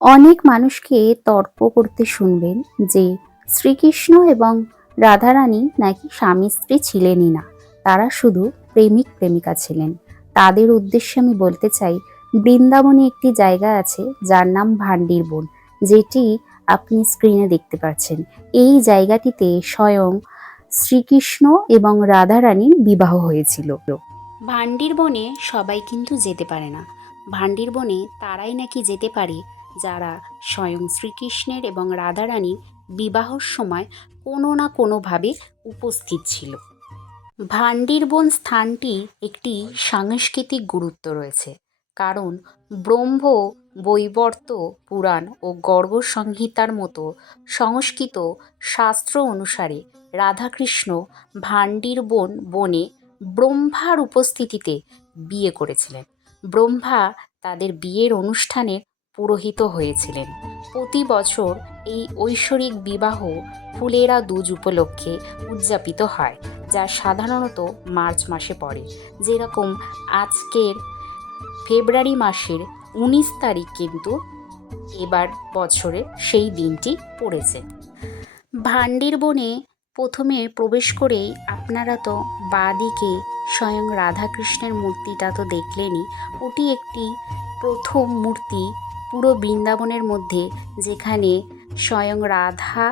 অনেক মানুষকে তর্ক করতে শুনবেন যে শ্রীকৃষ্ণ এবং রাধারানী নাকি স্বামী স্ত্রী ছিলেনই না, তারা শুধু প্রেমিক প্রেমিকা ছিলেন। তাদের উদ্দেশ্যে আমি বলতে চাই, বৃন্দাবনে একটি জায়গা আছে যার নাম ভান্ডির বন, যেটি আপনি স্ক্রিনে দেখতে পাচ্ছেন। এই জায়গাটিতে স্বয়ং শ্রীকৃষ্ণ এবং রাধারানীর বিবাহ হয়েছিল। ভান্ডির বনে সবাই কিন্তু যেতে পারে না। ভান্ডির বনে তারাই নাকি যেতে পারে যারা স্বয়ং শ্রীকৃষ্ণের এবং রাধারানীর বিবাহর সময় কোনো না কোনোভাবে উপস্থিত ছিল। ভান্ডির বন স্থানটি একটি সাংস্কৃতিক গুরুত্ব রয়েছে, কারণ ব্রহ্ম বৈবর্ত পুরাণ ও গর্গ সংহিতার মতো সংস্কৃত শাস্ত্র অনুসারে রাধাকৃষ্ণ ভান্ডির বনে ব্রহ্মার উপস্থিতিতে বিয়ে করেছিলেন। ব্রহ্মা তাদের বিয়ের অনুষ্ঠানের পুরোহিত হয়েছিলেন। প্রতি বছর এই ঐশ্বরিক বিবাহ ফুলেরা দুজ উপলক্ষে উদযাপিত হয়, যা সাধারণত মার্চ মাসে পড়ে। যেরকম আজকের ফেব্রুয়ারি মাসের 19 তারিখ কিন্তু এবার বছরের সেই দিনটি পড়েছে। ভান্ডির বনে প্রথমে প্রবেশ করেই আপনারা তো বাঁদিকে স্বয়ং রাধাকৃষ্ণের মূর্তিটা তো দেখলেনই। ওটি একটি প্রথম মূর্তি পুরো বৃন্দাবনের মধ্যে, যেখানে স্বয়ং রাধা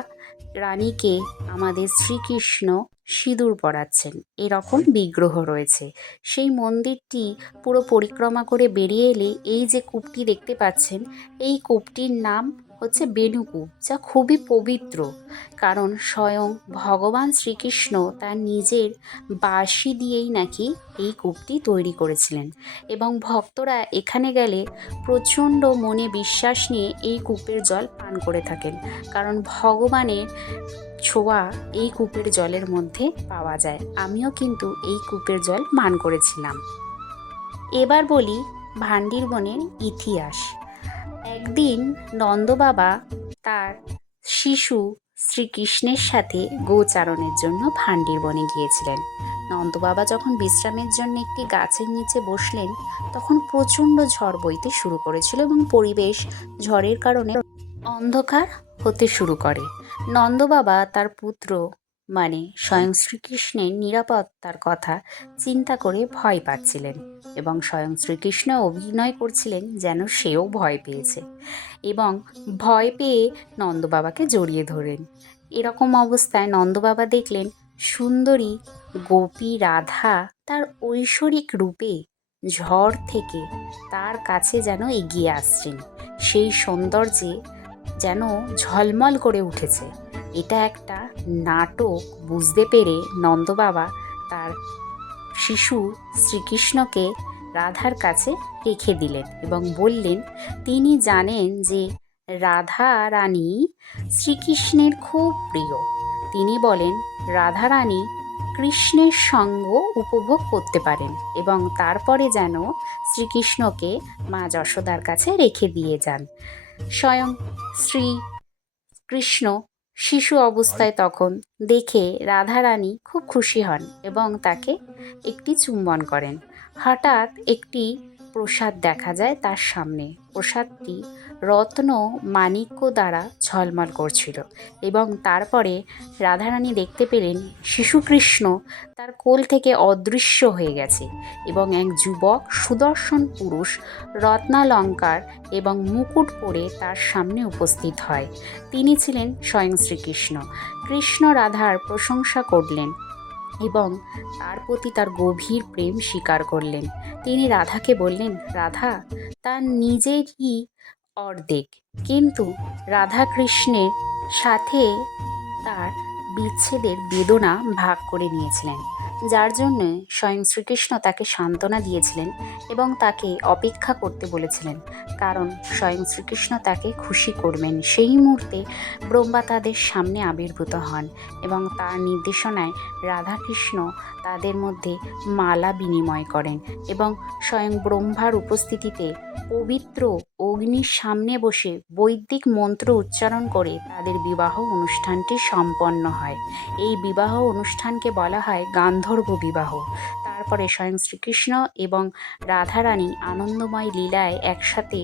রানীকে আমাদের শ্রীকৃষ্ণ সিঁদুর পরাচ্ছেন, এরকম বিগ্রহ রয়েছে। সেই মন্দিরটি পুরো পরিক্রমা করে বেরিয়ে এলে এই যে কূপটি দেখতে পাচ্ছেন, এই কূপটির নাম হচ্ছে বেণুকূপ, যা খুবই পবিত্র। কারণ স্বয়ং ভগবান শ্রীকৃষ্ণ তার নিজের বাঁশি দিয়েই নাকি এই কূপটি তৈরি করেছিলেন, এবং ভক্তরা এখানে গেলে প্রচণ্ড মনে বিশ্বাস নিয়ে এই কূপের জল পান করে থাকেন, কারণ ভগবানের ছোঁয়া এই কূপের জলের মধ্যে পাওয়া যায়। আমিও কিন্তু এই কূপের জল পান করেছিলাম। এবার বলি ভান্ডির বনের ইতিহাস। একদিন নন্দবাবা তার শিশু শ্রীকৃষ্ণের সাথে গোচারণের জন্য ভান্ডির বনে গিয়েছিলেন। নন্দবাবা যখন বিশ্রামের জন্য একটি গাছের নিচে বসলেন, তখন প্রচণ্ড ঝড় বইতে শুরু করেছিল এবং পরিবেশ ঝড়ের কারণে অন্ধকার হতে শুরু করে। নন্দবাবা তার পুত্র মানে স্বয়ং শ্রীকৃষ্ণের নিরাপত্তার কথা চিন্তা করে ভয় পাচ্ছিলেন, এবং স্বয়ং শ্রীকৃষ্ণ অভিনয় করছিলেন যেন সেও ভয় পেয়েছে, এবং ভয় পেয়ে নন্দবাবাকে জড়িয়ে ধরেন। এরকম অবস্থায় নন্দবাবা দেখলেন সুন্দরী গোপী রাধা তার ঐশ্বরিক রূপে ঝড় থেকে তার কাছে যেন এগিয়ে আসছেন। সেই সৌন্দর্যে যেন ঝলমল করে উঠেছে। এটা একটা নাটক বুঝতে পেরে নন্দবাবা তার শিশু শ্রীকৃষ্ণকে রাধার কাছে রেখে দিলেন এবং বললেন তিনি জানেন যে রাধা রানী শ্রীকৃষ্ণের খুব প্রিয়। তিনি বলেন রাধা রানী কৃষ্ণের সঙ্গ উপভোগ করতে পারেন, এবং তারপরে যেন শ্রীকৃষ্ণকে মা যশোদার কাছে রেখে দিয়ে যান। স্বয়ং শ্রী কৃষ্ণ শিশু অবস্থায় তখন দেখে রাধারানী খুব খুশি হন এবং তাকে একটি চুম্বন করেন। হঠাৎ একটি প্রসাদ দেখা যায় তার সামনে। প্রসাদটি রত্ন মাণিক্য দ্বারা ঝলমল করছিল, এবং তারপরে রাধারানী দেখতে পেলেন শিশু কৃষ্ণ তার কোল থেকে অদৃশ্য হয়ে গেছে, এবং এক যুবক সুদর্শন পুরুষ রত্নালঙ্কার এবং মুকুট পরে তার সামনে উপস্থিত হয়। তিনি ছিলেন স্বয়ং শ্রীকৃষ্ণ। কৃষ্ণ রাধার প্রশংসা করলেন এবং তার প্রতি তার গভীর প্রেম স্বীকার করলেন। তিনি রাধাকে বললেন রাধা তার নিজেরই অর্ধেক, কিন্তু রাধা কৃষ্ণের সাথে তার বিচ্ছেদের বেদনা ভাগ করে নিয়েছিলেন, যার জন্য স্বয়ং শ্রীকৃষ্ণ তাকে সান্ত্বনা দিয়েছিলেন এবং তাকে অপেক্ষা করতে বলেছিলেন, কারণ স্বয়ং শ্রীকৃষ্ণ তাকে খুশি করবেন। সেই মুহূর্তে ব্রহ্মা তাদের সামনে আবির্ভূত হন এবং তার নির্দেশনায় রাধাকৃষ্ণ তাদের মধ্যে মালা বিনিময় করেন, এবং স্বয়ং ব্রহ্মার উপস্থিতিতে পবিত্র অগ্নির সামনে বসে বৈদিক মন্ত্র উচ্চারণ করে তাদের বিবাহ অনুষ্ঠানটি সম্পন্ন হয়। এই বিবাহ অনুষ্ঠানকে বলা হয় গান্ধর্ব বিবাহ। তার তারপরে স্বয়ং শ্রীকৃষ্ণ এবং রাধারানী আনন্দময় লীলায় একসাথে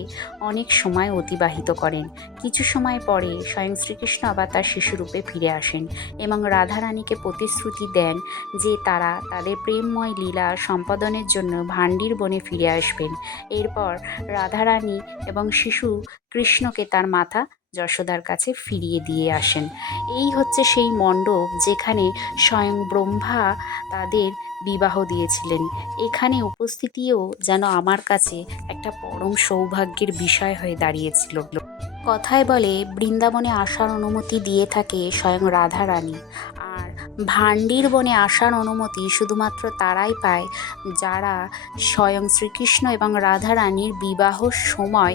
অনেক সময় অতিবাহিত করেন। কিছু সময় পরে স্বয়ং শ্রীকৃষ্ণ আবার তার শিশুরূপে ফিরে আসেন এবং রাধারানীকে প্রতিশ্রুতি দেন যে তারা তাদের প্রেমময় লীলা সম্পাদনের জন্য ভান্ডির বনে ফিরে আসবেন। এরপর রাধারানী এবং শিশু কৃষ্ণকে তার মাতা যশোদার কাছে ফিরিয়ে দিয়ে আসেন। এই হচ্ছে সেই মণ্ডপ যেখানে স্বয়ং ব্রহ্মা তাদের বিবাহ দিয়েছিলেন। এখানে উপস্থিতিও যেন আমার কাছে একটা পরম সৌভাগ্যের বিষয় হয়ে দাঁড়িয়েছিল। কথায় বলে বৃন্দাবনে আসার অনুমতি দিয়ে থাকে স্বয়ং রাধারানী, আর ভান্ডির বনে আসার অনুমতি শুধুমাত্র তারাই পায় যারা স্বয়ং শ্রীকৃষ্ণ এবং রাধারানীর বিবাহ সময়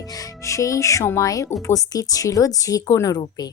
সেই সময়ে উপস্থিত ছিল যে কোনো রূপে।